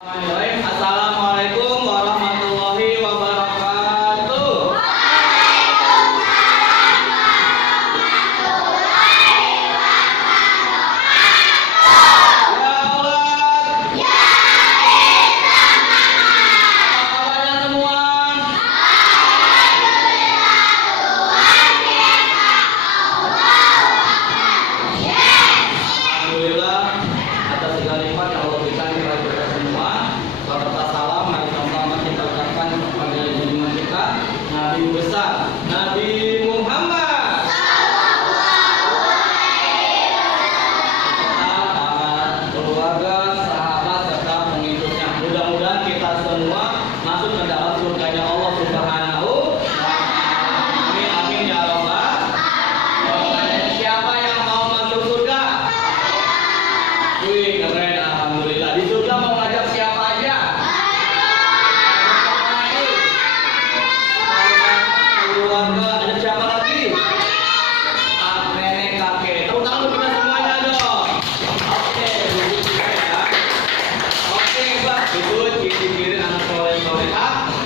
Assalamualaikum warahmatullahi wabarakatuh. Ya Allah. Apa kabarnya semua? Alhamdulillah atas segala nikmat yang Allah berikan kepada kita semua. Serta salam Nabi Muhammad kita ucapkan kepada junjungan kita Nabi besar Nabi Muhammad serta para keluarga, sahabat serta pengikutnya. Mudah-mudahan kita semua masuk ke dalam surganya Allah Subhanahu wa Ta'ala. Amin amin ya rabbal alamin. Siapa yang mau masuk surga? Wih, keren, alhamdulillah. Di surga mau ngajak siapa aja? Keluarga, ada siapa lagi? Nenek, kakek. Tepuk tangan untuk kita semuanya dong. Oke, duduk juga ya. Oke, Pak. Duduk, kiri-kiri anak soleh-solehah.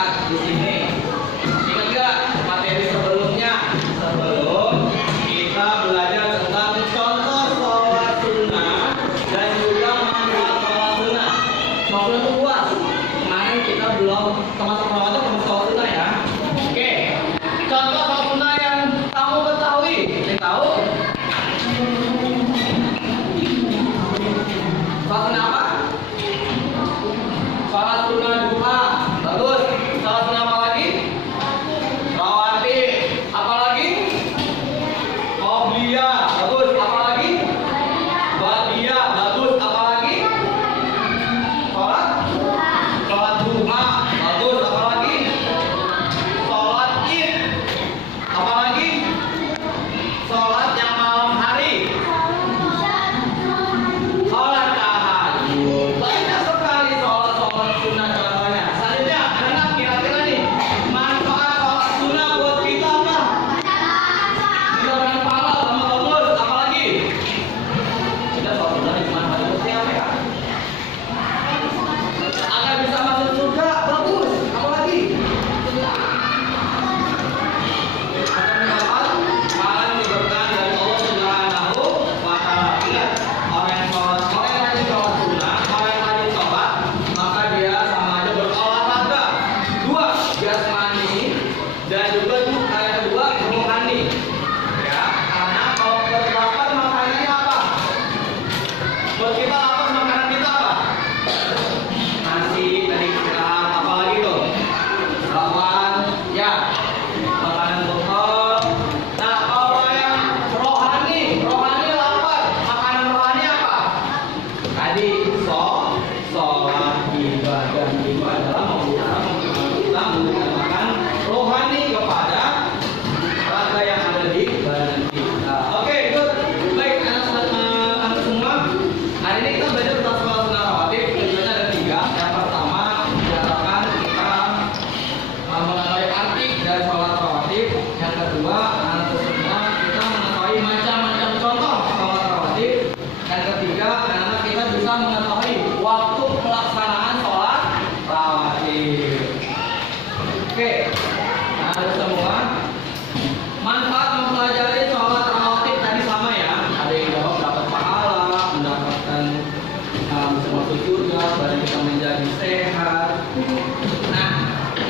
lihat di sini. Ingat nggak materi sebelumnya? Sebelum kita belajar tentang contoh sholat sunnah dan juga manfaat sholat sunnah. Sholat sunnah itu luas. Kemarin kita belum termasuk sholat itu termasuk sholat sunnah ya. Oke. Contoh sholat sunnah yang kamu ketahui. Yang tahu? Sholat sunnah apa? Sholat sunnah duha. Bagus. Sholat sunnah apa lagi? Rawatib. Apa lagi? Qobliyah. Bagus. Apa lagi? Ba'diyah. Bagus. Apa lagi? Sholat duha. Bagus. Apa lagi? Sholat id. Apa lagi? Sholat yang malam hari. Sholat tahajud. Banyak sekali sholat sunnah contohnya. Selanjutnya, anak-anak kira-kira nih manfaat sholat sunnah buat kita apa? Mendatangkan pahala sama bagus. Apa lagi? Kita sholat sunnah cuma buat siapa ya? Agar bisa masuk surga. Bagus. Apa lagi? Pahala diberikan dari Allah Subhanahu wa Ta'ala. Ingat, orang yang rajin sholat sunnah, orang yang rajin sholat, maka dia sama aja berolahraga. Dua, jasmani dan juga yang kedua rohani. Ya, karena kalau berlapar makanannya apa? Buat kita lapar makanan kita apa? Nasi tadi istirahat, apa lagi tuh? Bakwan, ya, makanan bekal. Nah, kalau yang rohani lapar, makanan rohani apa? Tadi sholat ibadah itu adalah mengutamakan rohani kepada raga yang ada di badan kita. Oke, good. Baik, anak semua. Hari ini kita belajar tentang sholat sunnah rawatib. Tujuannya ada 3. Yang pertama, diharapkan kita mengetahui arti dari sholat rawatib. Yang kedua, anak semua kita mengetahui macam-macam contoh sholat rawatib. Yang ketiga, anak kita bisa mengetahui waktu pelaksanaan sholat rawatib. Oke, anak semua, manfaat mempelajari sholat rawatib tadi sama ya. Ada yang jawab dapat pahala, mendapatkan bisa masuk surga, badan kita menjadi sehat. Nah,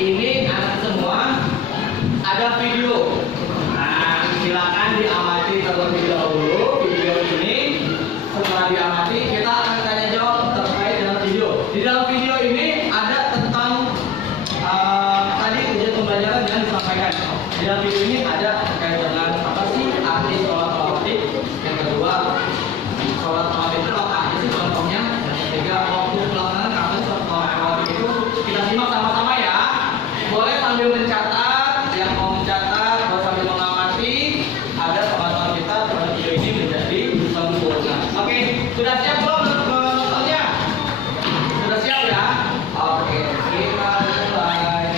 ini anak semua ada video. Nah, silakan diamati terlebih dahulu video ini. Setelah diamati, kita akan tanya jawab terkait dengan video. Di dalam video ini ada tentang tadi ujian pembelajaran yang disampaikan. Di dalam video ini ada terkait dengan apa sih arti sholat rawatib. Yang kedua, sholat rawatib itu apa aja sih contohnya. Yang ketiga, waktu pelaksanaan kapan sholat rawatib itu. Kita simak sama-sama ya. Boleh sambil mencatat, yang mau mencatat, boleh sambil mengamati. Ada pengetahuan kita terhadap video ini menjadi sempurna. Oke, sudah siap belum menontonnya? Sudah siap ya? Oke, kita mulai.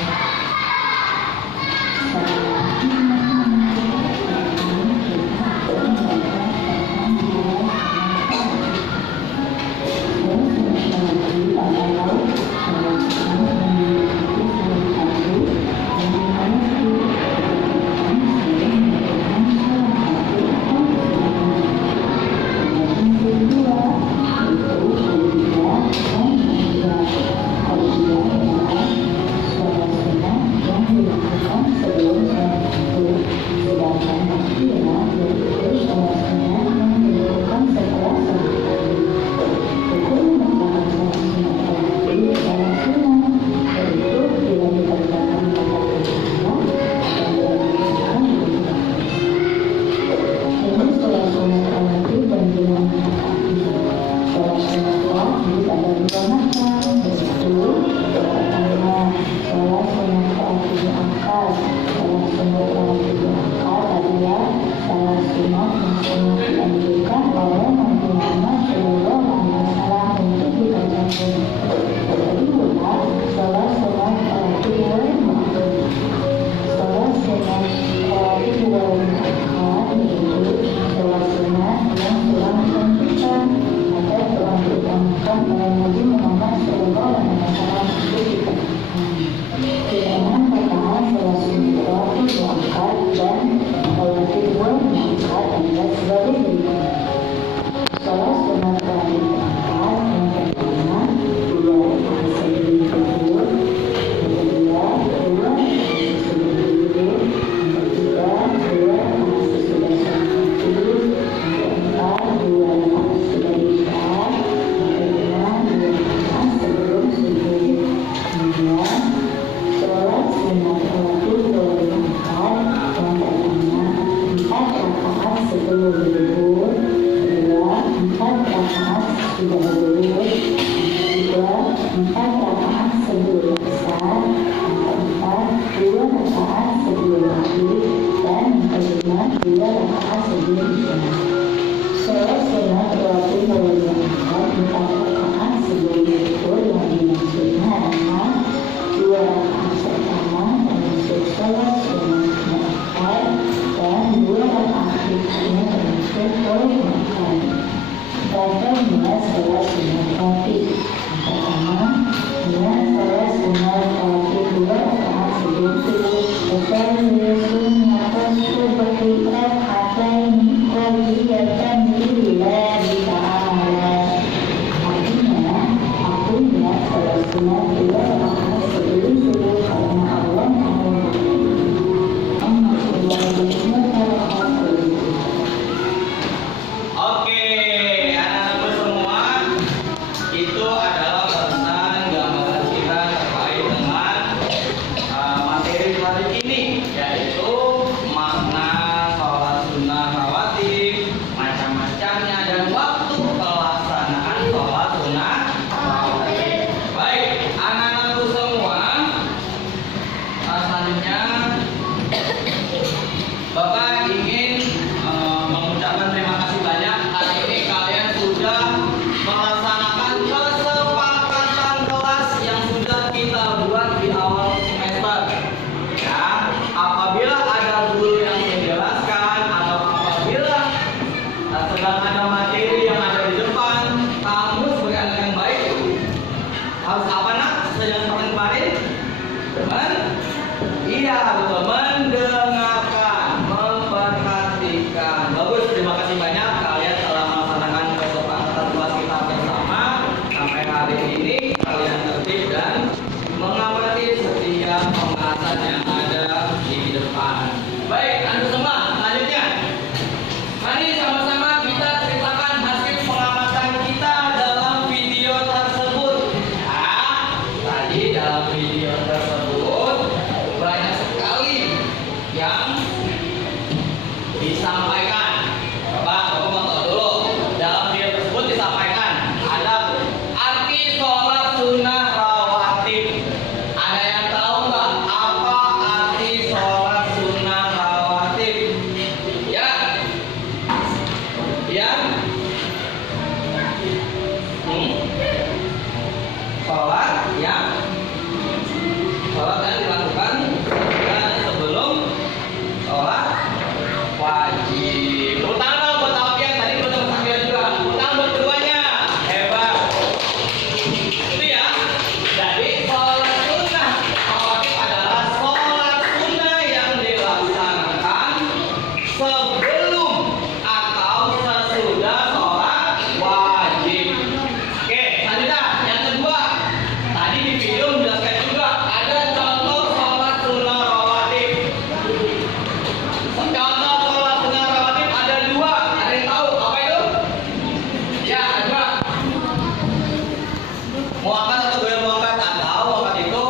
sholat sunat rawatib boleh 4. Yang pertama, 4 rakaat sebelum zuhur. Kedua, 4 rakaat sudah zuhur. Ketiga, 4 rakaat sebelum asar. Yang keempat, 2 rakaat sebelum maghrib. Dan yang kelima, 2 rakaat sebelum isya. Sholat sunat rawatib boleh 4 rakaat sebelum zuhur yang dimaksudnya adalah 2 rakaat pertama termasuk sholat sunatnya asar dan 2 rakaat berikutnya termasuk sholat makan. Contohnya sholat sunat rawatib. Yang pertama, sholat sunat rawatib 2 rakaat sebelum subuh. Usolli sunnatas subhi rak'ataini qaliyatan lillahi ta'ala. Artinya sholat sunat 2 rakaat sebelum subuh karena Allah Oke, anak-anakku semua, itu adalah barusan gambaran kita terkait dengan materi hari ini, yaitu makna sholat sunnah rawatib, macam-macamnya, dan waktu pelaksanaan sholat sunnah rawatib. Baik, anak-anakku semua, selanjutnya Bapak ingin mengucapkan terima kasih banyak. Hari ini kalian sudah melaksanakan kesepakatan kelas yang sudah kita buat di awal semester. Ya, apabila ada guru yang menjelaskan atau apabila sedang ada materi yang ada di depan, kamu sebagai anak yang baik harus apa nak? Seperti kemarin, iya betul, mendengarkan, memperhatikan. Bagus, terima kasih banyak kalian telah melaksanakan kesepakatan kelas kita bersama. Sampai hari ini kalian tertib dan mengamati setiap pembahasan yang ada di depan. Baik, anda semua, selanjutnya mari sama-sama kita ceritakan hasil pengamatan kita dalam video tersebut. Tadi dalam video tersebut banyak sekali yang disampaikan. Bapak mau tahu dulu, dalam video tersebut disampaikan ada arti sholat sunnah rawatib. Ada yang tahu nggak apa arti sholat sunnah rawatib? Ya, ya. Sholat yang dilakukan sebelum sholat wajib. Utama buat Alfian, tadi buat Alfian juga. Utama buat keduanya, hebat. Itu ya. Jadi sholat sunnah rawatib adalah sholat sunnah yang dilaksanakan sebelum atau sesudah sholat wajib. Oke, selanjutnya yang kedua. Tadi di video menjelaskan juga ada contoh sholat sunnah rawatib. Contoh sholat sunnah rawatib ada 2. Ada yang tahu apa itu? Ya, ada 2. Muakat atau goyang muakat, atau muakat itu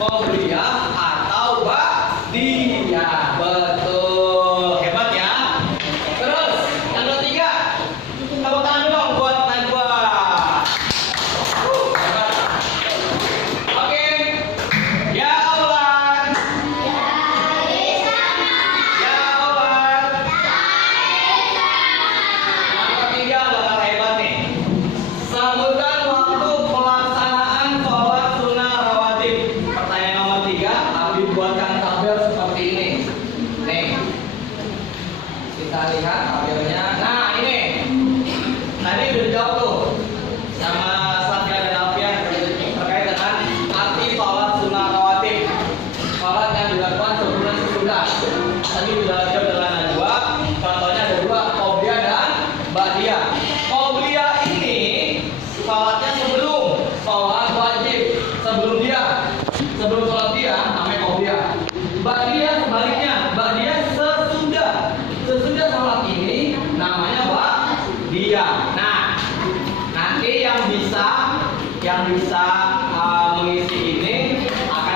qobliyah atau ba'diyah. Betul, hebat ya. Terus yang ketiga, tepuk tangan dong buat Najwa. Hebat. Oke, ya Allah, ya Allah. Yang ketiga bakal hebat nih. Sambutan waktu pelaksanaan sholat sunnah rawatib. Pertanyaan nomor 3, Habib buatkan tabel seperti ini. Nih, kita lihat tabelnya. Nah ini, tadi udah dijawab tuh sama Satya dan Alfian terkait dengan arti sholat sunnah rawatib. Sholat yang dilakukan sebelum sesudah. Tadi udah dijawab dengan Najwa. Contohnya ada 2, qobliyah dan ba'diyah. Qobliyah ini sholatnya sebelum sholat wajib, sebelum sholat dia namanya qobliyah. Ba'diyah sebaliknya, ba'diyah sesudah sholat ini namanya ba'diyah. Nah, nanti yang bisa mengisi ini akan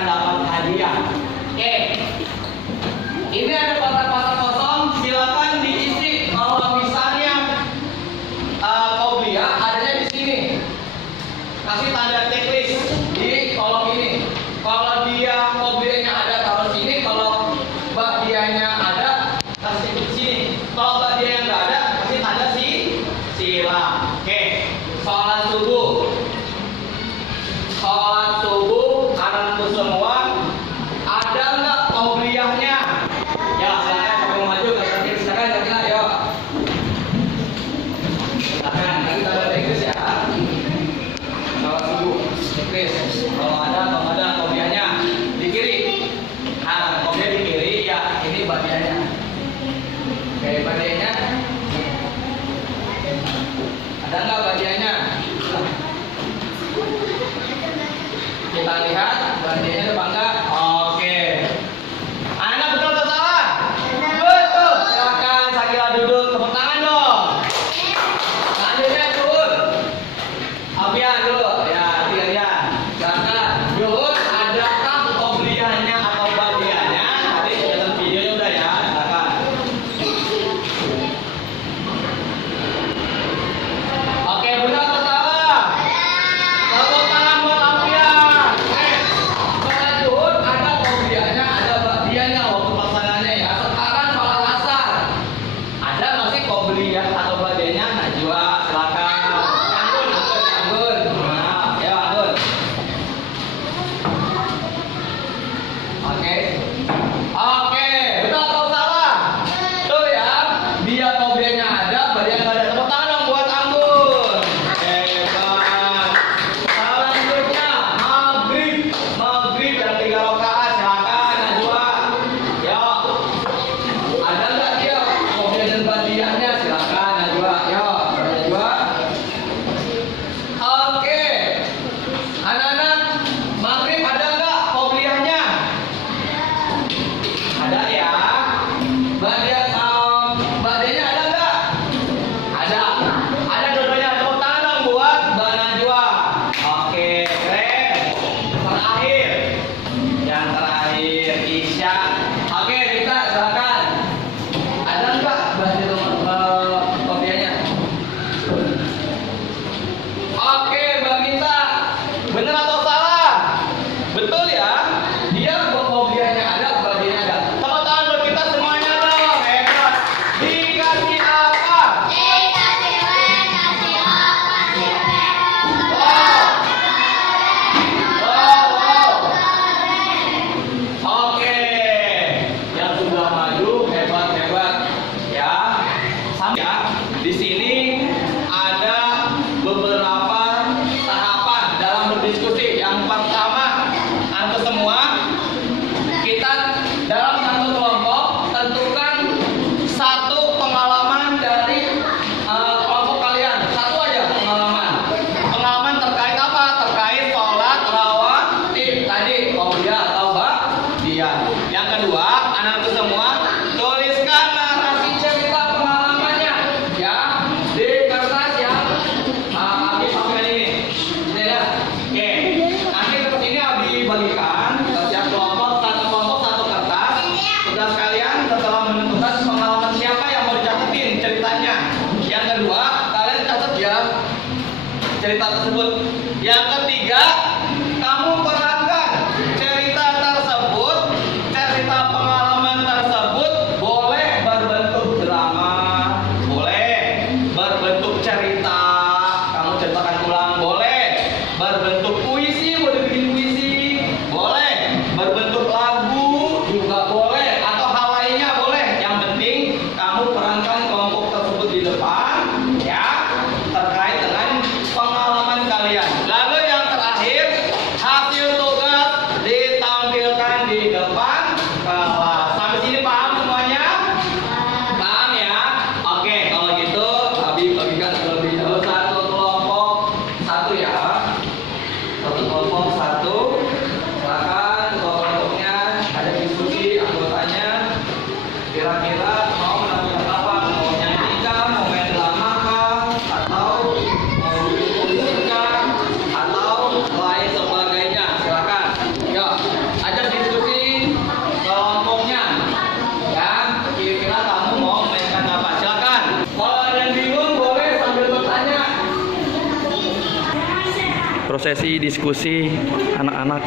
sesi diskusi anak-anak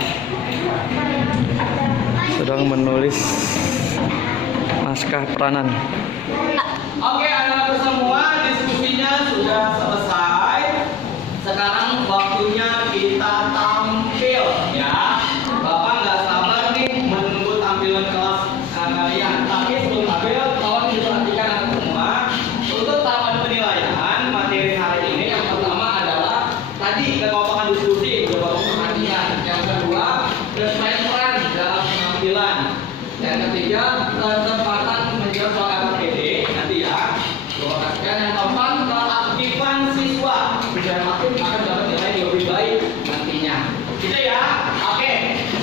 sedang menulis naskah peranan. Oke, anak-anak semua, diskusinya sudah selesai. Sekarang waktunya kita tampil ya. Bapak nggak sabar nih menunggu tampilan kelas kalian. Tapi sebelum tampil, tolong diperhatikan anak semua. Untuk tahapan penilaian materi hari ini, yang pertama adalah tadi kekompakan diskusi, udah bapak perhatian. Yang kedua, kesesuaian peran dalam penampilan. Yang ketiga, ketepatan menjawab soal RPD nanti ya. Dan yang keempat, keaktifan siswa. Sudah aktif akan dapat nilai yang lebih baik nantinya. Gitu ya. Oke.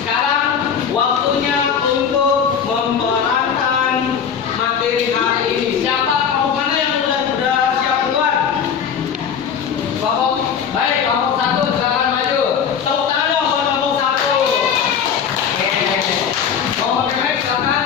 Sekarang waktunya untuk memperankan materi hari ini. Siapa kelompok mana yang sudah siap duluan? Kelompok baik, kelompok 1 silakan maju. Tepuk tangan dong buat kelompok 1. Oke. Kelompok yang baik silakan.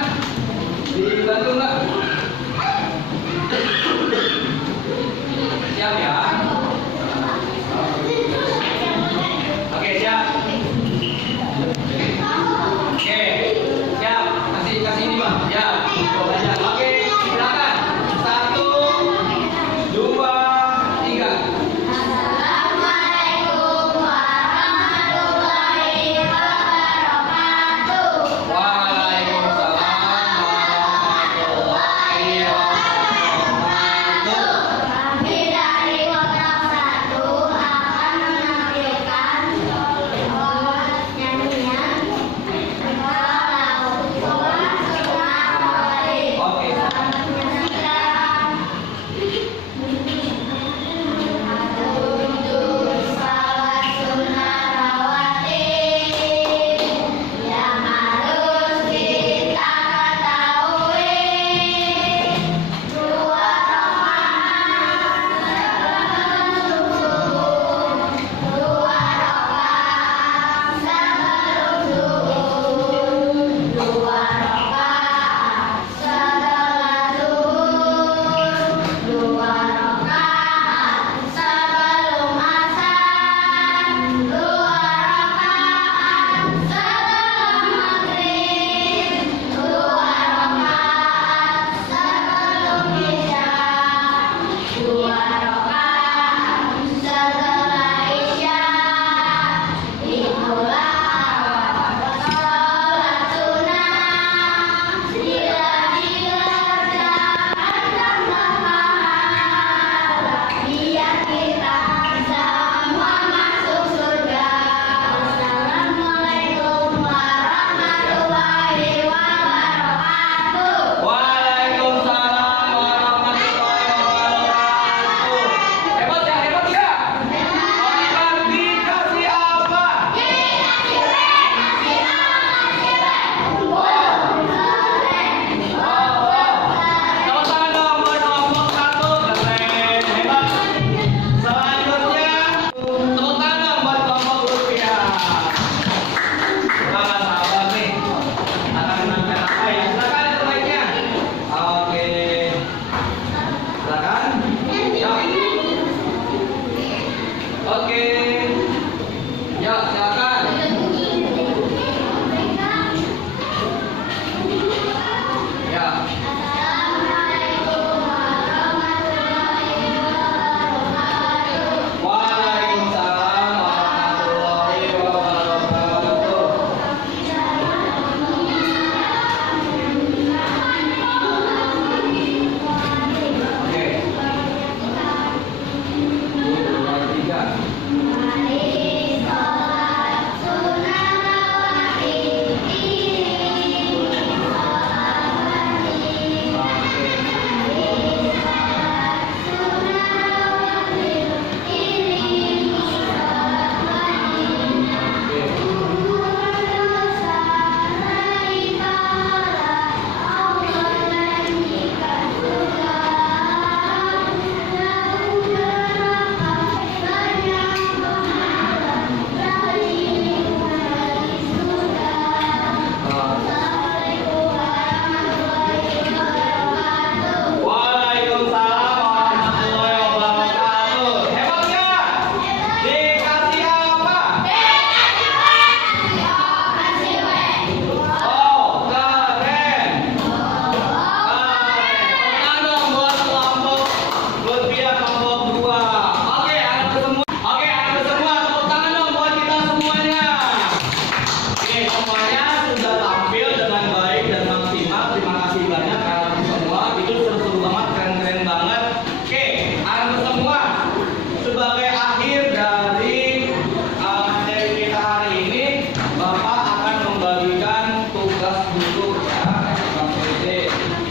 tugas buku ya, Bang Fede.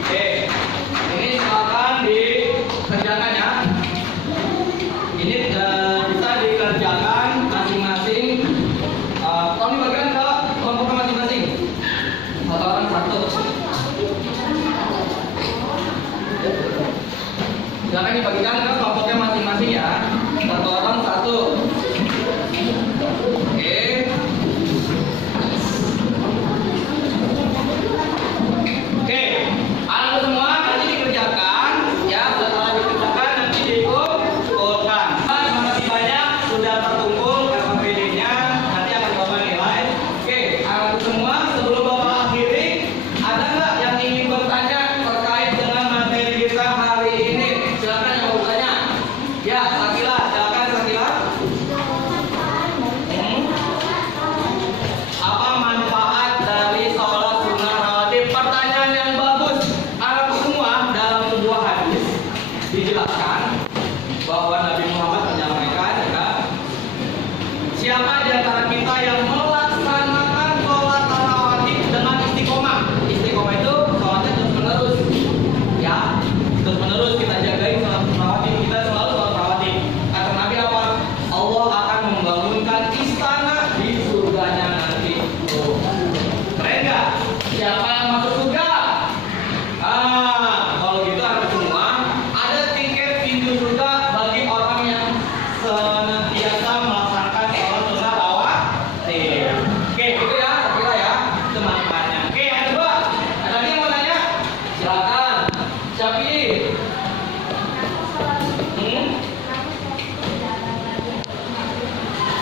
Oke, ini silakan dikerjakan ya. Ini bisa dikerjakan masing-masing. Tolong dibagikan ke kelompok masing-masing. Satu orang satu. Silakan dibagikan ke kelompoknya masing-masing ya. Satu orang satu. Oke. Oke, anak semua nanti dikerjakan ya. Setelah dikerjakan nanti dikumpulkan. Makasih banyak sudah terkumpul KPD-nya. Nanti akan bapak nilai. Oke, anak semua sebelum bapak akhiri, ada nggak yang ingin bertanya terkait dengan materi kita hari ini? Silakan yang mau bertanya. Ya, Sakila, silakan Sakila. Apa manfaat dari sholat sunnah rawatib? Pertanyaan yang bagus. Anak semua dalam sebuah hadis dijelaskan bahwa Nabi Muhammad menyampaikan ya, siapa di antara kita yang melaksanakan sholat rawatib dengan istiqomah? Istiqomah itu sholatnya terus menerus, ya, terus menerus kita jagain sholat rawatib, kita selalu sholat rawatib. Kata Nabi apa? Allah akan membangunkan istana di surganya nanti. Oh. Keren nggak? Siapa yang masuk surga? Kalau gitu anak semua ada tiket pintu surga bagi orang yang senantiasa melaksanakan sholat sunnah rawatib. Oke, gitu ya, kira ya, itu manfaatnya. Oke, yang kedua, ada lagi yang mau tanya? Silakan. Syafi.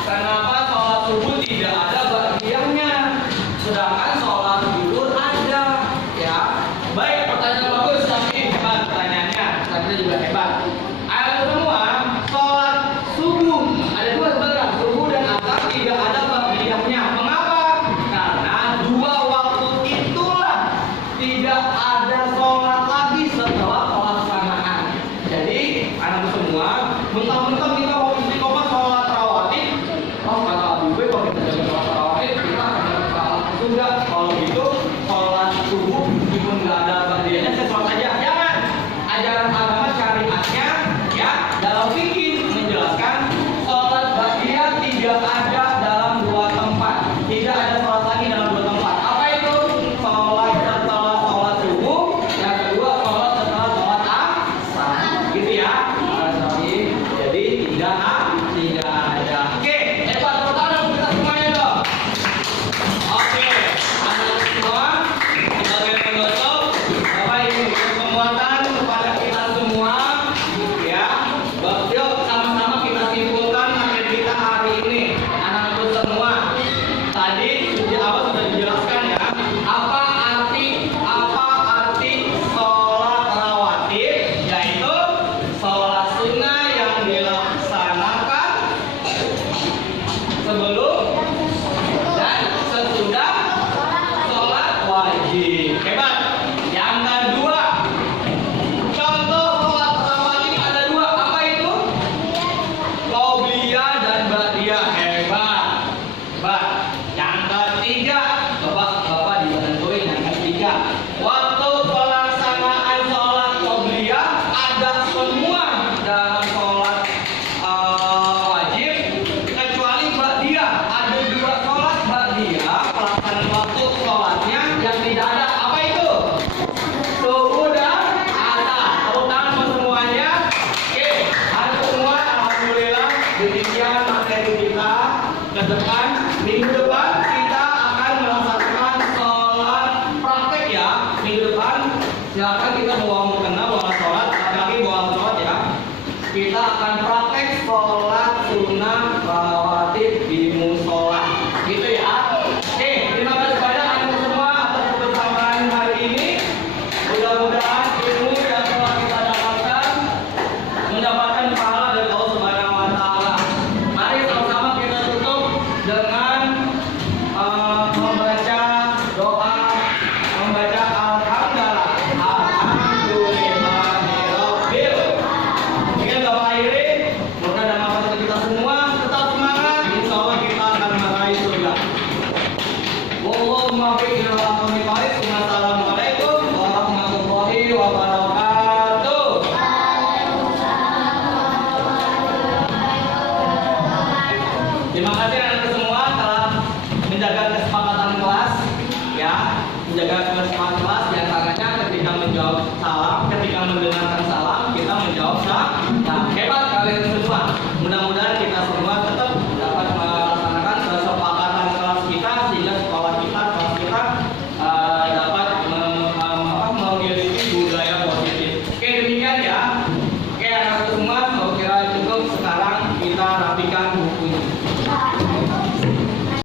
Kenapa sholat subuh tidak ada bagiannya, sedangkan sholat zuhur ada? Ya, baik, pertanyaan bagus, tapi hebat pertanyaannya, tapi juga hebat. Ayo semua, sholat subuh ada dua sebenarnya, subuh dan asar tidak ada bagiannya. Mengapa? Karena dua waktu itulah tidak ada sholat lagi setelah pelaksanaan. Jadi, anak semua, mentang-mentang kita mau istiqomah sholat rawatib, oh kata Abi gue kalau kita jaga sholat rawatib kita akan dapat salah surga. Kalau gitu sholat subuh meskipun nggak ada bagiannya saya sholat aja. Jangan. Ajaran agama syariatnya ya dalam fikih menjelaskan sholat bagian tidak ada dalam dua tempat. Tidak ada sholat lagi dalam dua tempat. Apa itu? Sholat setelah sholat subuh, yang kedua sholat setelah sholat asar. Gitu ya. Jadi tidak ada. Oke, hebat tepuk tangan untuk kita semuanya dong. Oke, anak semua sebagai penutup, Bapak ingin penguatan kepada kita semua, ya. Yuk sama-sama kita simpulkan materi kita hari ini, anak-anakku semua. Tadi sudah dijelaskan ya, apa arti sholat rawatib, yaitu sholat sunnah yang dilaksanakan sebelum dan sesudah sholat wajib. Hebat. Yang kedua, contoh sholat rawatib ada dua. Apa itu? Qobliyah dan ba'diyah. Hebat. Hebat. Yang ketiga, coba Bapak dibantuin yang ketiga. Waktu pelaksanaan sholat qobliyah ada semua dalam sholat wajib kecuali ba'diyah. Ada dua sholat ba'diyah pelaksanaan waktu sholatnya yang tidak ada. Apa itu? Subuh dan asar. Tepuk tangan buat semuanya. Oke, anak semua alhamdulillah demikian materi kita. Ke depan, minggu depan kita akan melaksanakan sholat praktek ya. Minggu depan silakan kita bawa mukena, bawa sholat, laki-laki bawa sholat ya. Kita akan praktek sholat sunnah rawatib di musola. Gitu ya. Oke, terima kasih banyak anak semua atas kebersamaan hari ini. Mudah-mudahan ilmu yang telah kita dapatkan mendapatkan pahala dari Allah Subhanahu wa taala. Mari sama-sama kita tutup dengan membaca doa, membaca alhamdulillah. Alhamdulillah. ila al-aqami